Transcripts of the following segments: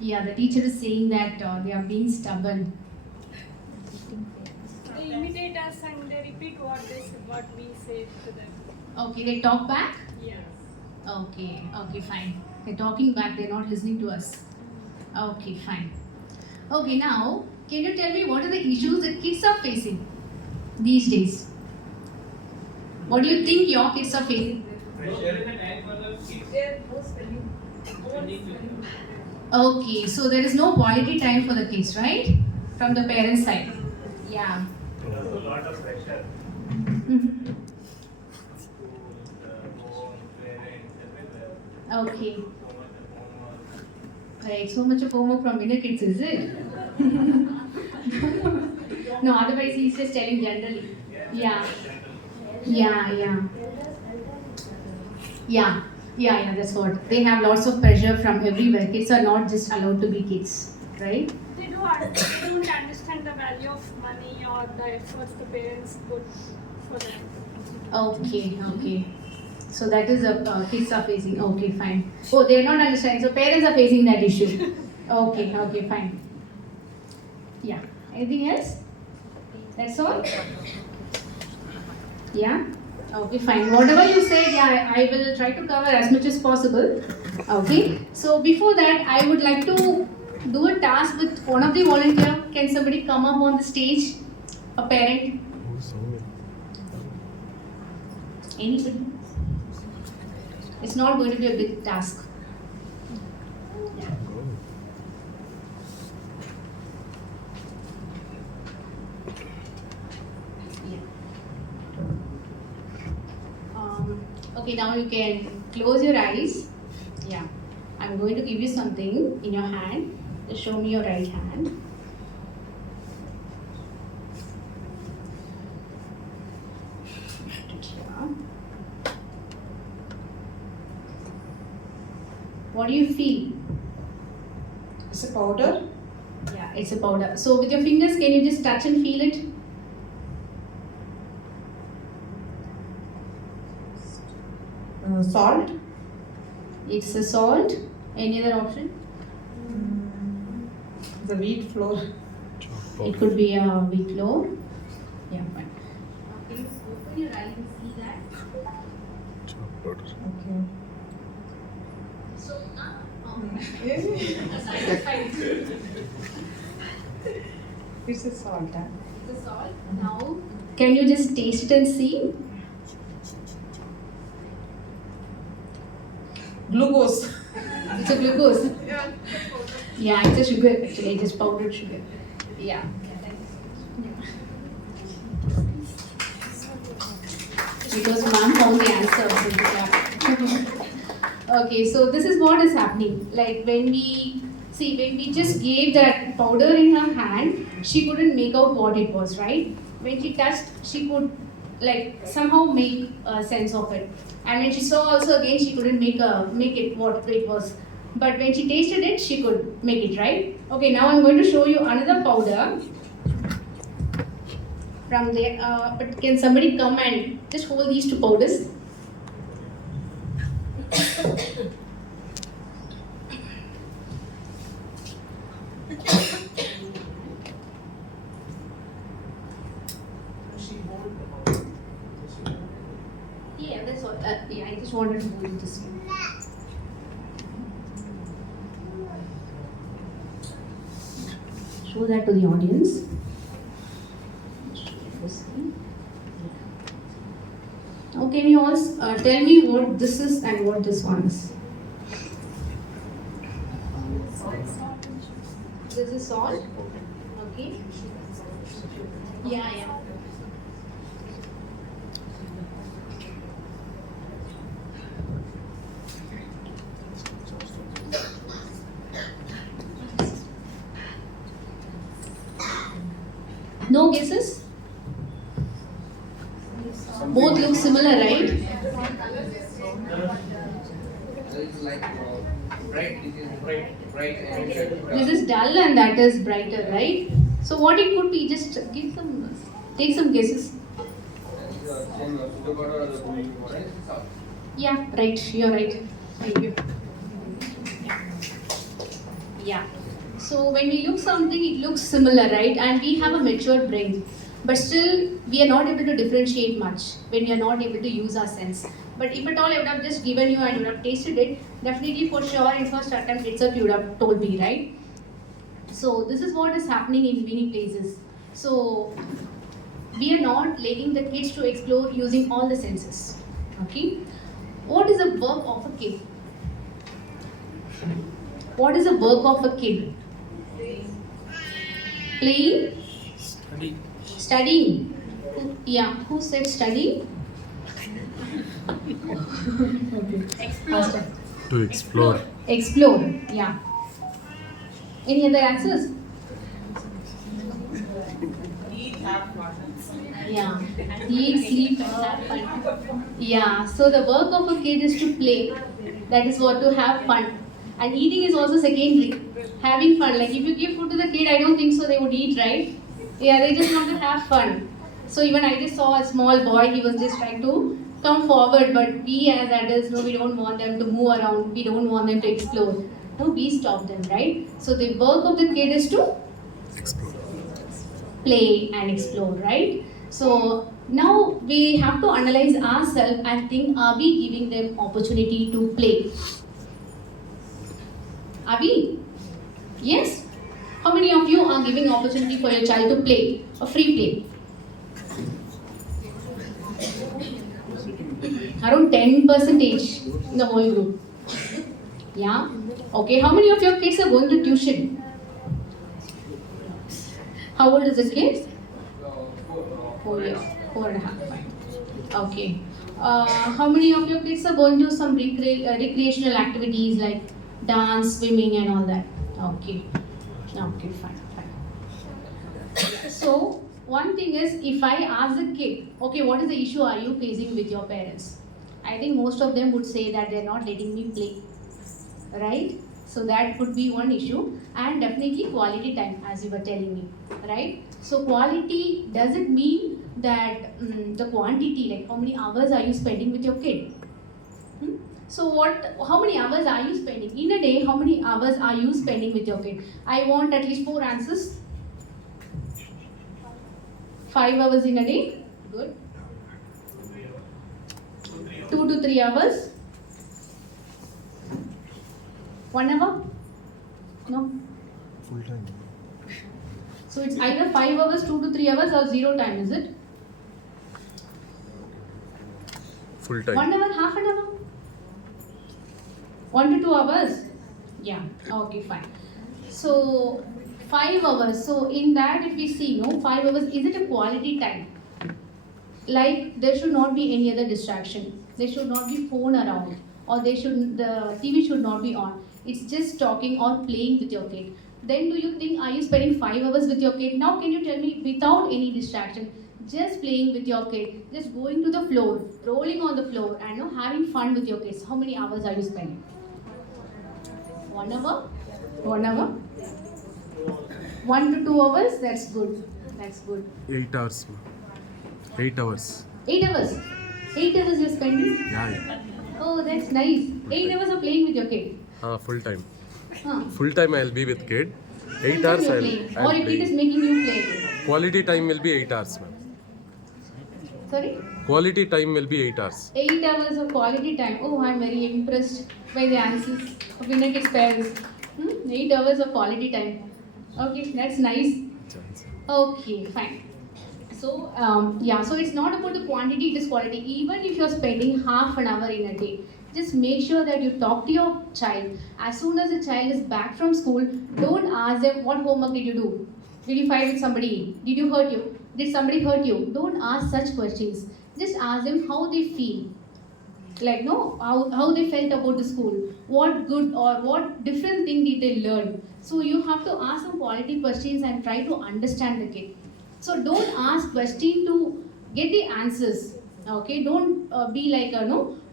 Yeah, the teacher is saying that they are being stubborn. They imitate us and they repeat what we say to them. Okay, they talk back? Yes. Okay, fine. They're talking back, they're not listening to us. Okay, fine. Okay, now, can you tell me what are the issues that kids are facing these days? What do you think your kids are facing? Okay, so there is no quality time for the kids, right? From the parents' side. Yeah. There's a lot of pressure. Mhm. Home, parents, everywhere. Okay. So much of homework. Right, so much of homework from inner kids, is it? No, otherwise he's just telling generally. Yeah. Yeah, yeah. Yeah, that's what. They have lots of pressure from everywhere. Kids are not just allowed to be kids, right? They don't understand the value of money or the efforts the parents put for them. Okay. So that is a kids are facing. Okay, fine. Oh, they're not understanding. So parents are facing that issue. Okay, fine. Yeah. Anything else? That's all? Yeah? Okay, fine. Whatever you said, yeah, I will try to cover as much as possible. Okay. So before that, I would like to do a task with one of the volunteer. Can somebody come up on the stage? A parent? Anybody? It's not going to be a big task. Yeah. Okay, now you can close your eyes. Yeah. I'm going to give you something in your hand. Just show me your right hand. What do you feel? It's a powder. Yeah, it's a powder. So with your fingers, can you just touch and feel it? Salt. It's a salt. Any other option? The wheat flour. It could be a wheat flour. Yeah, fine. Can you open your eyes and see that? Okay. So, It's a salt. Huh? It's a salt. Now, can you just taste it and see? Glucose. It's a glucose. Yeah. Yeah, it's a sugar actually, just powdered sugar. Yeah. Because ma'am found the answer. Okay, so this is what is happening. Like when we just gave that powder in her hand, she couldn't make out what it was, right? When she touched, she could like somehow make a sense of it. And when she saw also again, she couldn't make it what it was. But when she tasted it, she could make it, right? Okay, now I'm going to show you another powder from there. But can somebody come and just hold these two powders? Yeah, that's what. Yeah, I just wanted to hold this one. Show that to the audience. Now, can you all tell me what this is and what this one is? This is salt. Okay. Yeah. No guesses? Both look similar, right? This is dull and that is brighter, right? So what it could be? Just take some guesses. Yeah, right. You're right. Thank you. Yeah. So when we look something, it looks similar, right? And we have a mature brain. But still, we are not able to differentiate much when we are not able to use our sense. But if at all I would have just given you and you would have tasted it, definitely for sure in first attempt itself you would have told me, right? So this is what is happening in many places. So we are not letting the kids to explore using all the senses. Okay? What is the work of a kid? What is the work of a kid? Playing? Studying. Yeah, who said studying? Explore. To explore. Explore. Yeah. Any other answers? Yeah. Eat, sleep, and have fun. Yeah. So the work of a kid is to play. That is what to have fun. And eating is also secondary. Having fun. Like if you give food to the kid, I don't think so they would eat, right? Yeah, they just want to have fun. So even I just saw a small boy, he was just trying to come forward, but we as adults, no, we don't want them to move around, we don't want them to explore. No, we stop them, right? So the work of the kid is to Explore. play and explore, right? So now we have to analyze ourselves and think, are we giving them opportunity to play? Are we? Yes? How many of you are giving opportunity for your child to play? A free play? Around 10% in the whole group. Yeah? Okay, how many of your kids are going to tuition? How old is the kid? 4 years. 4.5. Fine. Okay. How many of your kids are going to some recreational activities like dance, swimming, and all that? Okay. Okay, fine. So, one thing is, if I ask the kid, okay, what is the issue are you facing with your parents? I think most of them would say that they're not letting me play, right? So that could be one issue, and definitely quality time, as you were telling me, right? So quality doesn't mean that the quantity, like how many hours are you spending with your kid? Hmm? So how many hours are you spending in a day? How many hours are you spending with your kid? I want at least 4 answers. 5 hours in a day. Good. 2 to 3 hours. 1 hour? No. Full time. So it's either 5 hours, 2 to 3 hours, or 0 time, is it? Full time. 1 hour, half an hour? 1 to 2 hours? Yeah, okay, fine. So 5 hours. So in that, if we see, no, 5 hours, is it a quality time? Like there should not be any other distraction. There should not be phone around, or the TV should not be on. It's just talking or playing with your kid. Then do you think, are you spending 5 hours with your kid? Now can you tell me, without any distraction, just playing with your kid, just going to the floor, rolling on the floor, and having fun with your kids, how many hours are you spending? 1 hour? 1 hour? 1 to 2 hours? That's good. That's good. 8 hours. 8 hours. 8 hours? 8 hours you're spending? Yeah. Oh, that's nice. 8 hours of playing with your kid. Full time. Huh. Full time I'll be with kid. 8 Full time hours you're I'll playing. I'll Or if it play. is making you play. Quality time will be 8 hours, ma'am. Sorry? Quality time will be 8 hours. 8 hours of quality time. Oh, I'm very impressed by the answers of Indu Kids parents. 8 hours of quality time. Okay, that's nice. Okay, fine. So, so it's not about the quantity, it is quality. Even if you're spending half an hour in a day, just make sure that you talk to your child. As soon as the child is back from school, don't ask them, what homework did you do? Did you fight with somebody? Did you hurt you? Did somebody hurt you? Don't ask such questions. Just ask them how they feel. Like, no, how they felt about the school. What good or what different thing did they learn? So you have to ask some quality questions and try to understand the kid. So don't ask questions to get the answers. Okay, don't be like a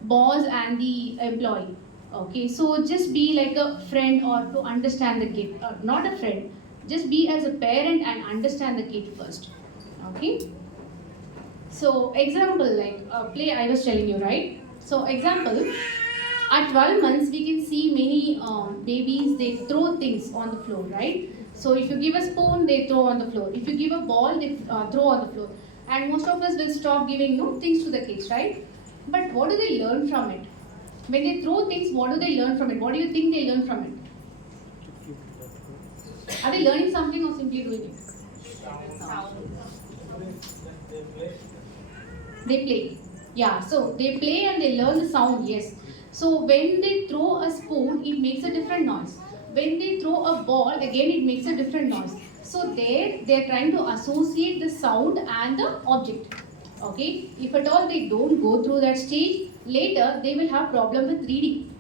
boss and the employee. Okay, so just be like a friend or to understand the kid. Not a friend. Just be as a parent and understand the kid first. Okay. So example, like play I was telling you, right? So example, At 12 months, we can see many babies, they throw things on the floor, right? So if you give a spoon, they throw on the floor. If you give a ball, they throw on the floor. And most of us will stop giving things to the kids, right? But what do they learn from it? When they throw things, what do they learn from it? What do you think they learn from it? Are they learning something or simply doing it? They play. Yeah, so they play and they learn the sound, yes. So when they throw a spoon, it makes a different noise. When they throw a ball, again it makes a different noise. So there they are trying to associate the sound and the object. Okay, if at all they don't go through that stage, later they will have problem with reading.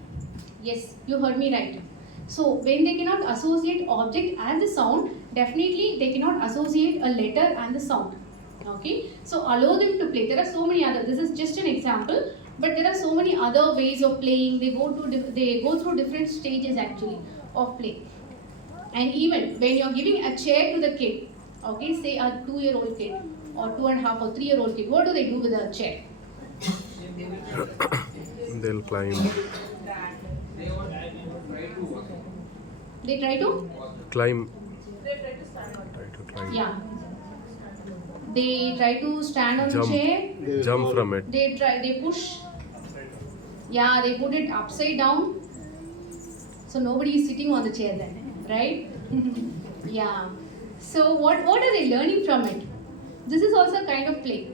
Yes, you heard me right. So when they cannot associate object and the sound, definitely they cannot associate a letter and the sound. Okay, so allow them to play. There are so many other. This is just an example, but there are so many other ways of playing. They go through different stages actually of play. And even when you are giving a chair to the kid, okay, say a 2-year-old kid or 2.5 or 3-year-old kid, what do they do with a chair? They'll climb. They try to Climb. yeah. They try to stand on Jump. the chair. Jump from it. They push. Yeah, they put it upside down. So nobody is sitting on the chair then, right? Yeah. So what are they learning from it? This is also a kind of play.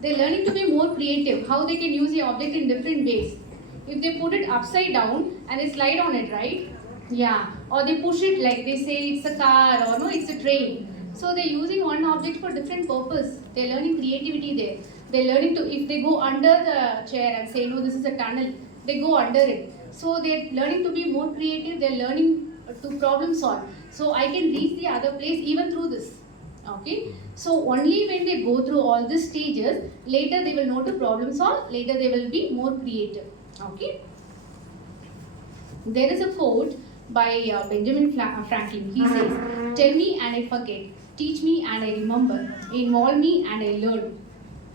They're learning to be more creative, how they can use the object in different ways. If they put it upside down and they slide on it, right? Yeah. Or they push it like they say it's a car or no, it's a train. So they're using one object for different purpose. They're learning creativity there. They're learning to, if they go under the chair and say, no, this is a tunnel, they go under it. So they're learning to be more creative. They're learning to problem solve. So I can reach the other place even through this. Okay. So only when they go through all these stages, later they will know to problem solve. Later they will be more creative. Okay. There is a quote by Benjamin Franklin. He says, "Tell me and I forget. Teach me and I remember. Involve me and I learn."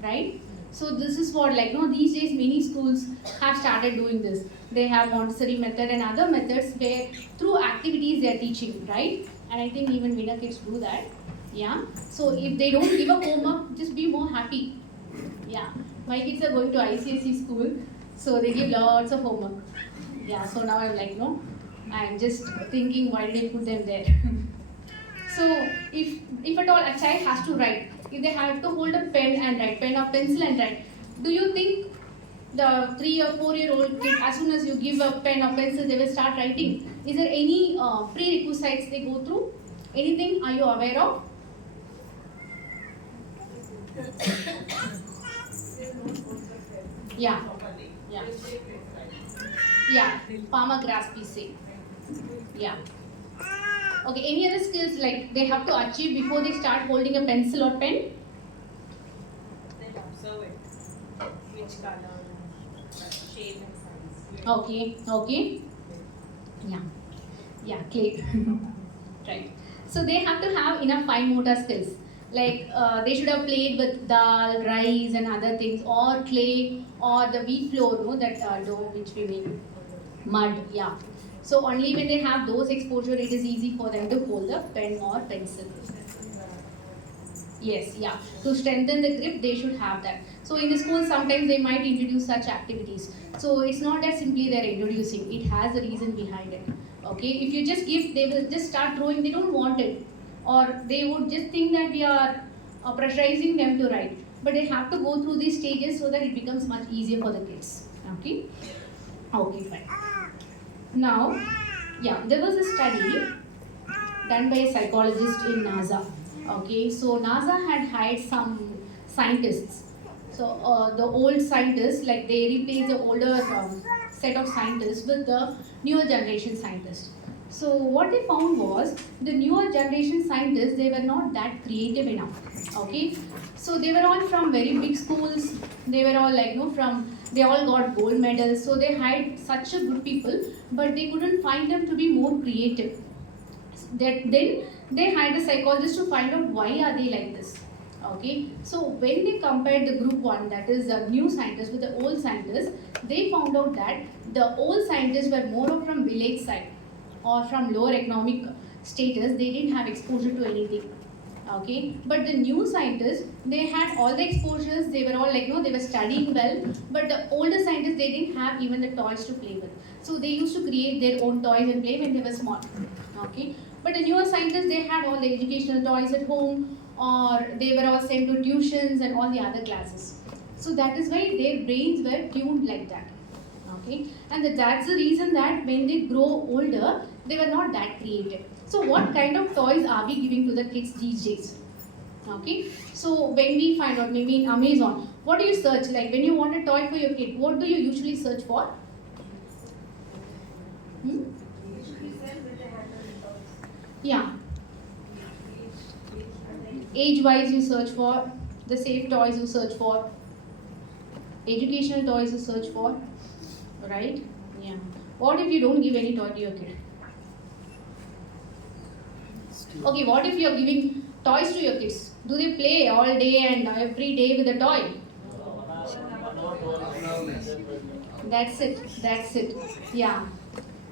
Right? So this is what these days many schools have started doing this. They have Montessori method and other methods where through activities they are teaching, right? And I think even Vina kids do that. Yeah. So if they don't give a homework, just be more happy. Yeah. My kids are going to ICSE school, so they give lots of homework. Yeah. So now I'm like, no, I'm just thinking, why did I put them there? So if at all a child has to write, if they have to hold a pen and write, pen or pencil and write, do you think the 3 or 4-year-old kid, as soon as you give a pen or pencil, they will start writing? Is there any prerequisites they go through? Anything are you aware of? Yeah. Yeah. Yeah. Palmer grasp, we say. Yeah. Okay, any other skills like they have to achieve before they start holding a pencil or pen? They observe it. Which color, shape and size. Okay, okay. Yeah. Yeah, clay. Right. So they have to have enough fine motor skills. Like they should have played with dal, rice and other things, or clay, or the wheat flour, that dough which we make. Mud, yeah. So only when they have those exposure, it is easy for them to hold the pen or pencil. Yes, yeah. To strengthen the grip, they should have that. So in the school, sometimes they might introduce such activities. So it's not that simply they're introducing. It has a reason behind it. Okay, if you just give, they will just start throwing. They don't want it, or they would just think that we are pressurizing them to write. But they have to go through these stages so that it becomes much easier for the kids. Okay. Okay, fine. Now, yeah, there was a study done by a psychologist in NASA. Okay, so NASA had hired some scientists. So the old scientists, like they replaced the older set of scientists with the newer generation scientists. So what they found was the newer generation scientists, they were not that creative enough. Okay, so they were all from very big schools. They were all they all got gold medals. So they hired such a good people, but they couldn't find them to be more creative. Then they hired a psychologist to find out why are they like this. Okay, so when they compared the group one, that is the new scientists, with the old scientists, they found out that the old scientists were more of from village side or from lower economic status. They didn't have exposure to anything. Okay, but the new scientists, they had all the exposures. They were all like, no, they were studying well. But the older scientists, they didn't have even the toys to play with. So they used to create their own toys and play when they were small. Okay, but the newer scientists, they had all the educational toys at home, or they were all sent to tuitions and all the other classes. So that is why their brains were tuned like that. Okay, and that's the reason that when they grow older, they were not that creative. So what kind of toys are we giving to the kids these days? Okay, so when we find out, maybe in Amazon, what do you search? Like when you want a toy for your kid, what do you usually search for? Hmm? Yeah. Age-wise, you search for the safe toys. You search for educational toys. You search for, right? Yeah. What if you don't give any toy to your kid? Okay, what if you are giving toys to your kids? Do they play all day and every day with a toy? That's it. That's it. Yeah.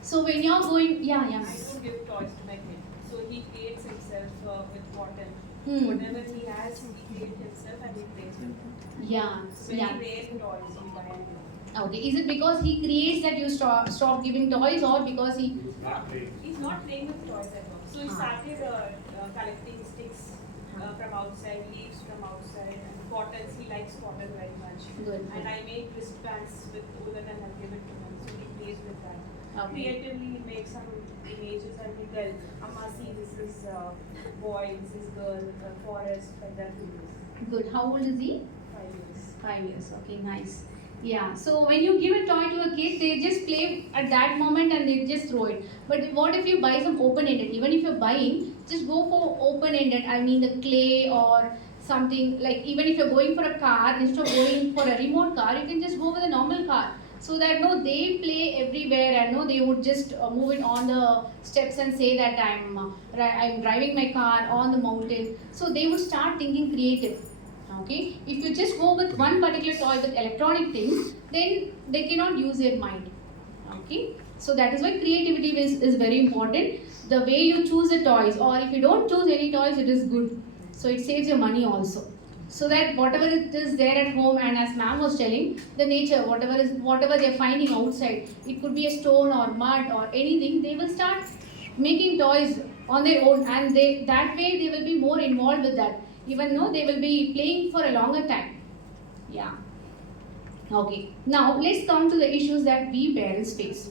So when you're going, yeah. I don't give toys to my kid. So he creates himself with cotton. Hmm. Whatever he has, he creates himself and he plays with it. Yeah. Very Yeah. rare toys he buys. Okay. Is it because he creates that you stop giving toys, or because he? Not playing. He's not playing with toys at all. So he started collecting sticks from outside, leaves from outside, and cottons. He likes cotton very much. Good. And I make wristbands with wool and I'll give it to him. So he plays with that. Okay. Creatively, he makes some images and he tells, Amma, see, this is boy, this is girl, forest, like that. He does. Good. How old is he? 5 years. 5 years. Okay, nice. Yeah. So when you give a toy to a kid, they just play at that moment and they just throw it. But what if you buy some open-ended? Even if you're buying, just go for open-ended. I mean the clay or something, like even if you're going for a car, instead of going for a remote car, you can just go with a normal car. So that no, they play everywhere and no, they would just move it on the steps and say that I'm driving my car on the mountain. So they would start thinking creative. Okay, if you just go with one particular toy with electronic things, then they cannot use their mind. Okay, so that is why creativity is very important. The way you choose the toys, or if you don't choose any toys, it is good. So it saves your money also. So that whatever it is there at home, and as ma'am was telling, the nature, whatever they're finding outside, it could be a stone or mud or anything, they will start making toys on their own, and that way they will be more involved with that. Even though they will be playing for a longer time. Yeah. Okay. Now let's come to the issues that we parents face.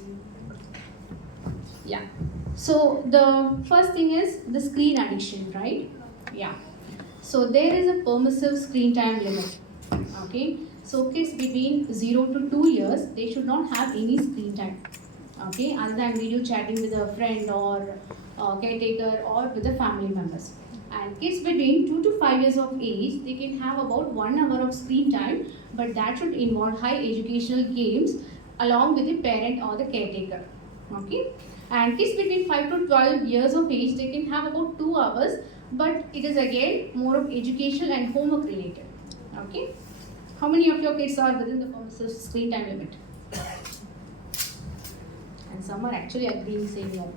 Yeah. So the first thing is the screen addiction, right? Yeah. So there is a permissive screen time limit. Okay. So kids between 0 to 2 years, they should not have any screen time. Okay, other than video chatting with a friend or caretaker or with the family members. And kids between 2 to 5 years of age, they can have about 1 hour of screen time, but that should involve high educational games along with the parent or the caretaker. Okay? And kids between 5 to 12 years of age, they can have about 2 hours, but it is again more of educational and homework related. Okay? How many of your kids are within the permissive screen time limit? And some are actually agreeing, saying no.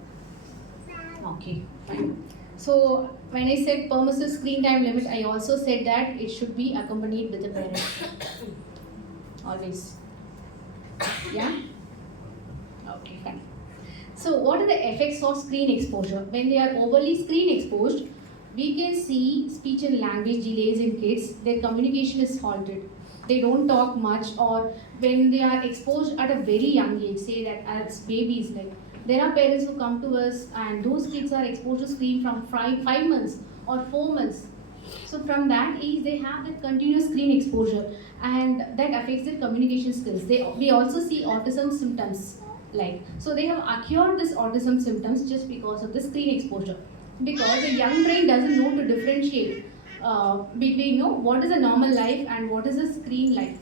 Okay, fine. So when I said permissive screen time limit, I also said that it should be accompanied with the parent. Always. Yeah? Okay, fine. So what are the effects of screen exposure? When they are overly screen exposed, we can see speech and language delays in kids. Their communication is halted. They don't talk much, or when they are exposed at a very young age, say that as babies, like there are parents who come to us and those kids are exposed to screen from 5 months or 4 months. So from that age, they have that continuous screen exposure, and that affects their communication skills. We also see autism symptoms, like, so they have acquired this autism symptoms just because of the screen exposure. Because the young brain doesn't know to differentiate between what is a normal life and what is a screen life.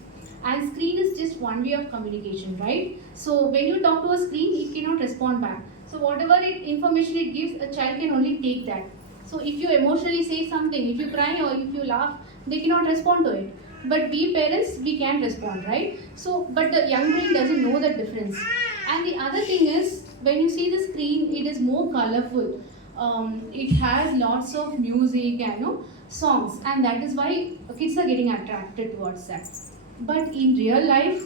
And screen is just one way of communication, right? So when you talk to a screen, it cannot respond back. So whatever information it gives, a child can only take that. So if you emotionally say something, if you cry or if you laugh, they cannot respond to it. But we parents, we can respond, right? So, but the young brain doesn't know the difference. And the other thing is, when you see the screen, it is more colorful. It has lots of music and songs, and that is why kids are getting attracted towards that. But in real life,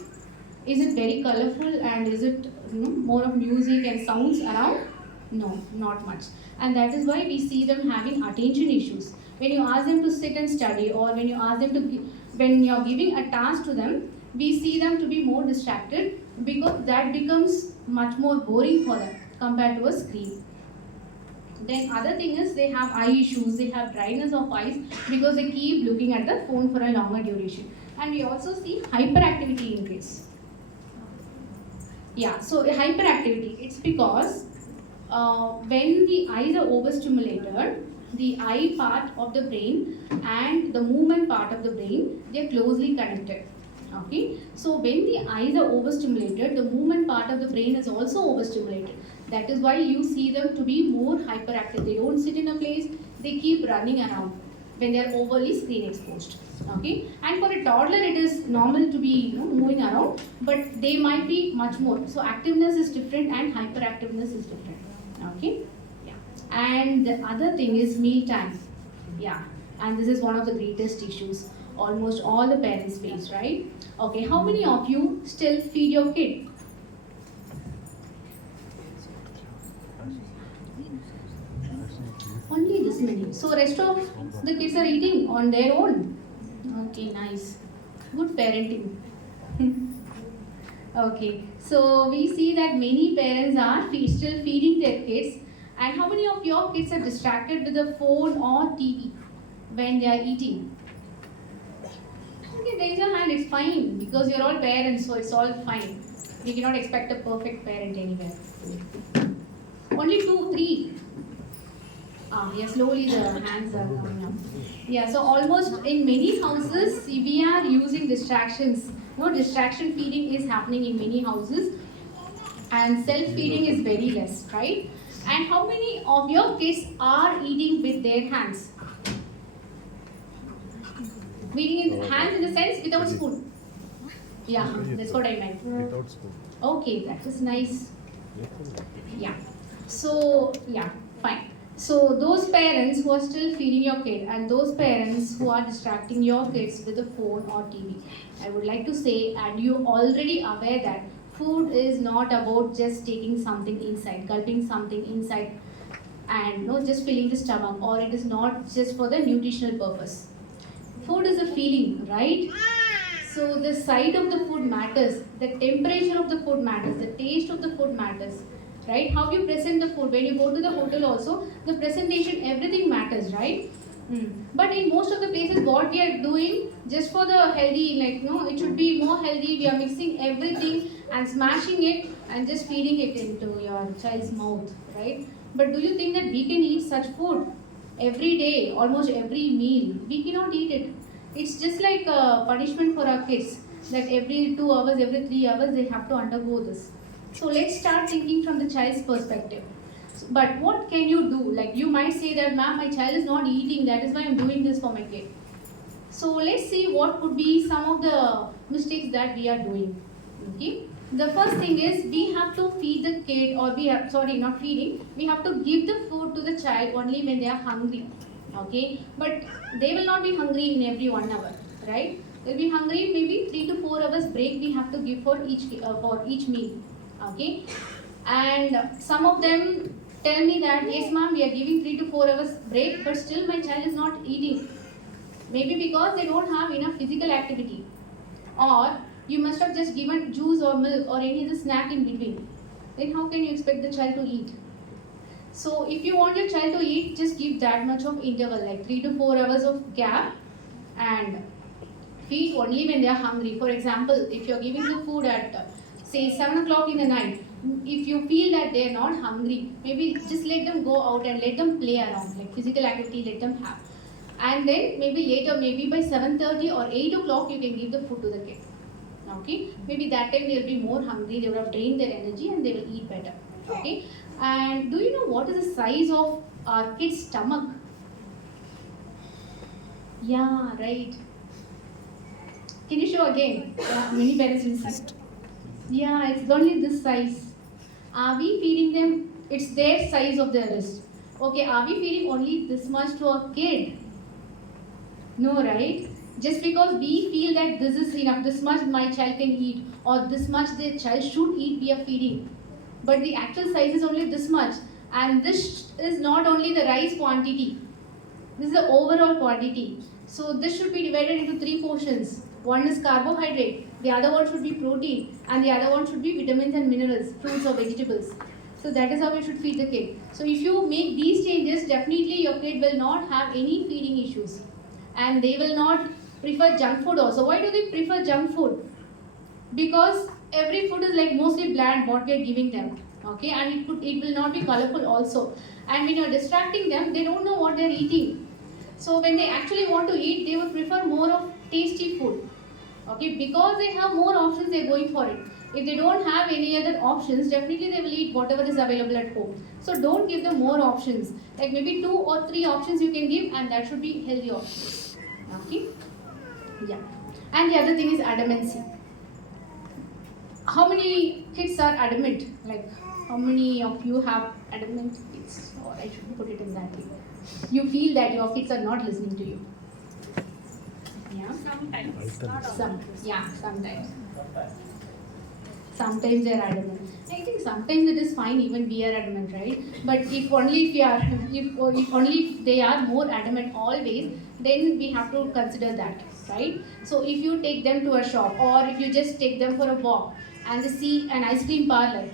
is it very colorful and is it more of music and sounds around? No, not much. And that is why we see them having attention issues. When you ask them to sit and study, or when you ask them to, when you are giving a task to them, we see them to be more distracted because that becomes much more boring for them compared to a screen. Then other thing is they have eye issues, they have dryness of eyes because they keep looking at the phone for a longer duration. And we also see hyperactivity increase. Yeah, so hyperactivity, it's because when the eyes are overstimulated, the eye part of the brain and the movement part of the brain, they are closely connected. Okay, so when the eyes are overstimulated, the movement part of the brain is also overstimulated. That is why you see them to be more hyperactive. They don't sit in a place, they keep running around when they are overly screen exposed. Okay, and for a toddler it is normal to be moving around, but they might be much more. So activeness is different and hyperactiveness is different. Okay, yeah. And the other thing is meal time. Yeah, and this is one of the greatest issues almost all the parents face, right? Okay, how many of you still feed your kid? Only this many. So rest of the kids are eating on their own. Okay, nice. Good parenting. Okay, so we see that many parents are still feeding their kids. And how many of your kids are distracted with the phone or TV when they are eating? Okay, raise your hand, it's fine because you're all parents, so it's all fine. We cannot expect a perfect parent anywhere. Only 2, 3. Yeah, slowly the hands are coming up. Yeah, so almost in many houses, we are using distractions. No, distraction feeding is happening in many houses, and self-feeding is very less, right? And how many of your kids are eating with their hands? Meaning in hands in the sense without spoon. Yeah, that's what I meant. Without spoon. Okay, that is nice. Yeah. So, yeah, fine. So, those parents who are still feeding your kid and those parents who are distracting your kids with the phone or TV, I would like to say, and you already aware that food is not about just taking something inside, gulping something inside and just filling the stomach, or it is not just for the nutritional purpose. Food is a feeling, right? So the size of the food matters, the temperature of the food matters, the taste of the food matters, right? How you present the food. When you go to the hotel also, the presentation, everything matters, right? But in most of the places, what we are doing just for the healthy, it should be more healthy. We are mixing everything and smashing it and just feeding it into your child's mouth, right? But do you think that we can eat such food every day, almost every meal? We cannot eat it. It's just like a punishment for our kids that every 2 hours, every 3 hours, they have to undergo this. So let's start thinking from the child's perspective. But what can you do? Like you might say that, ma'am, my child is not eating, that is why I'm doing this for my kid. So let's see what could be some of the mistakes that we are doing. Okay. The first thing is we have to feed the kid, or not feeding, we have to give the food to the child only when they are hungry. Okay. But they will not be hungry in every 1 hour, right? They'll be hungry maybe 3 to 4 hours break we have to give for each meal. Okay. And some of them tell me that, yes ma'am, we are giving 3 to 4 hours break, but still my child is not eating. Maybe because they don't have enough physical activity. Or you must have just given juice or milk or any other snack in between. Then how can you expect the child to eat? So if you want your child to eat, just give that much of interval, like 3 to 4 hours of gap, and feed only when they are hungry. For example, if you are giving the food at say 7 o'clock in the night, if you feel that they are not hungry, maybe just let them go out and let them play around, like physical activity, let them have. And then maybe later, maybe by 7:30 or 8 o'clock, you can give the food to the kid. Okay, maybe that time they will be more hungry, they will have drained their energy and they will eat better. Okay, and do you know what is the size of our kid's stomach? Yeah, right. Can you show again? Yeah, many parents insist. Yeah, it's only this size. Are we feeding them? It's their size of their wrist. Okay, are we feeding only this much to a kid? No, right? Just because we feel that this is enough, this much my child can eat, or this much the child should eat, we are feeding. But the actual size is only this much, and this is not only the rice quantity, this is the overall quantity. So this should be divided into three portions. One is carbohydrate, the other one should be protein, and the other one should be vitamins and minerals, fruits or vegetables. So that is how you should feed the kid. So if you make these changes, definitely your kid will not have any feeding issues. And they will not prefer junk food also. Why do they prefer junk food? Because every food is like mostly bland what we are giving them. Okay, and it will not be colorful also. And when you are distracting them, they don't know what they are eating. So when they actually want to eat, they would prefer more of tasty food. Okay, because they have more options, they're going for it. If they don't have any other options, definitely they will eat whatever is available at home. So don't give them more options. Like maybe 2 or 3 options you can give, and that should be healthy options. Okay? Yeah. And the other thing is adamancy. How many kids are adamant? Like, how many of you have adamant kids? Or I should put it in that way. You feel that your kids are not listening to you. Yeah. Sometimes, not all. Sometimes. Sometimes they are adamant. I think sometimes it is fine, even we are adamant, right? But if only if they are more adamant always, then we have to consider that, right? So if you take them to a shop, or if you just take them for a walk and they see an ice cream parlor,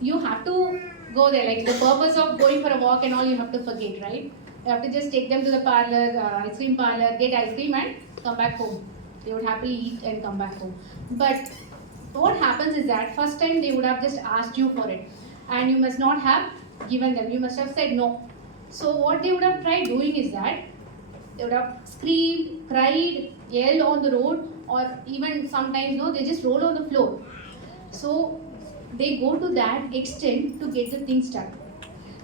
you have to go there. Like the purpose of going for a walk and all, you have to forget, right? You have to just take them to the parlor, ice cream parlor, get ice cream and come back home. They would happily eat and come back home. But what happens is that first time they would have just asked you for it, and you must not have given them. You must have said no. So what they would have tried doing is that they would have screamed, cried, yelled on the road, or even sometimes no, they just roll on the floor. So they go to that extent to get the things done.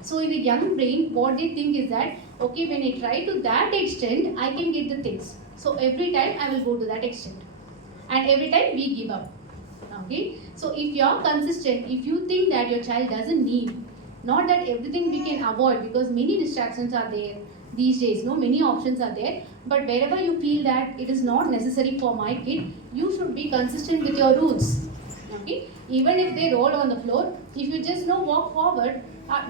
So in the young brain, what they think is that, okay, when I try to that extent, I can get the things. So every time I will go to that extent. And every time we give up. Okay? So if you are consistent, if you think that your child doesn't need, not that everything we can avoid, because many distractions are there these days, no, many options are there, but wherever you feel that it is not necessary for my kid, you should be consistent with your rules. Okay? Even if they roll on the floor, if you just walk forward,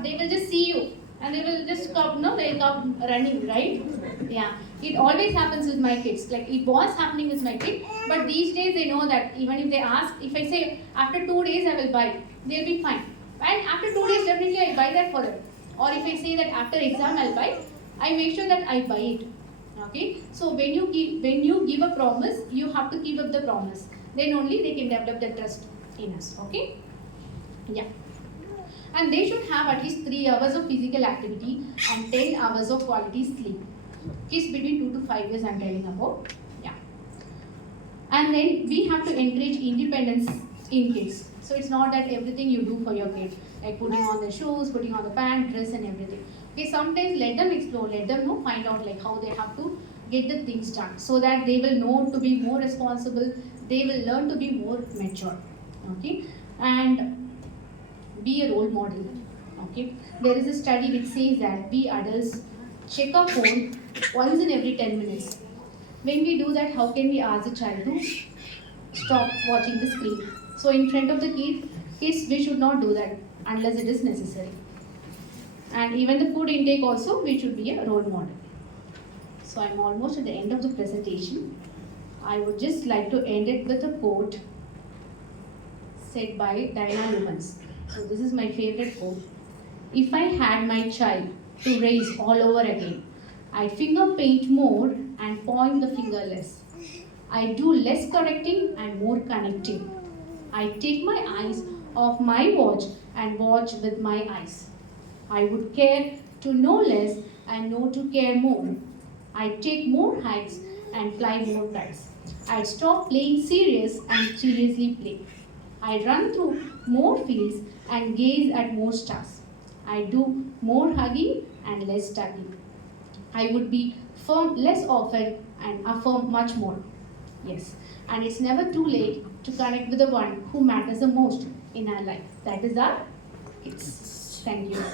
they will just see you and they will just come, they'll come running, right? Yeah. It always happens with my kids. Like it was happening with my kid, but these days they know that even if they ask, if I say after 2 days I will buy, they'll be fine. And after 2 days definitely I buy that for them. Or if I say that after exam I'll buy, I make sure that I buy it. Okay? So when you give a promise, you have to keep up the promise. Then only they can develop the trust in us. Okay? Yeah. And they should have at least 3 hours of physical activity and 10 hours of quality sleep. Kids between 2 to 5 years I'm telling about. Yeah. And then we have to encourage independence in kids. So it's not that everything you do for your kid, like putting on the shoes, putting on the pant, dress and everything. Okay, sometimes let them explore, let them find out like how they have to get the things done, so that they will know to be more responsible, they will learn to be more mature. Okay, and be a role model. Okay, there is a study which says that we adults check our phone once in every 10 minutes. When we do that, how can we ask a child to stop watching the screen? So in front of the kids, we should not do that unless it is necessary. And even the food intake also, we should be a role model. So I'm almost at the end of the presentation. I would just like to end it with a quote said by Diana Lumans. So this is my favorite quote. If I had my child to raise all over again, I'd finger paint more and point the finger less. I do less correcting and more connecting. I take my eyes off my watch and watch with my eyes. I would care to know less and know to care more. I take more hikes and fly more kites. I stop playing serious and seriously play. I run through more fields and gaze at more stars. I do more hugging and less tugging. I would be firm less often and affirm much more. Yes, and it's never too late to connect with the one who matters the most in our life. That is our kids. Thank you.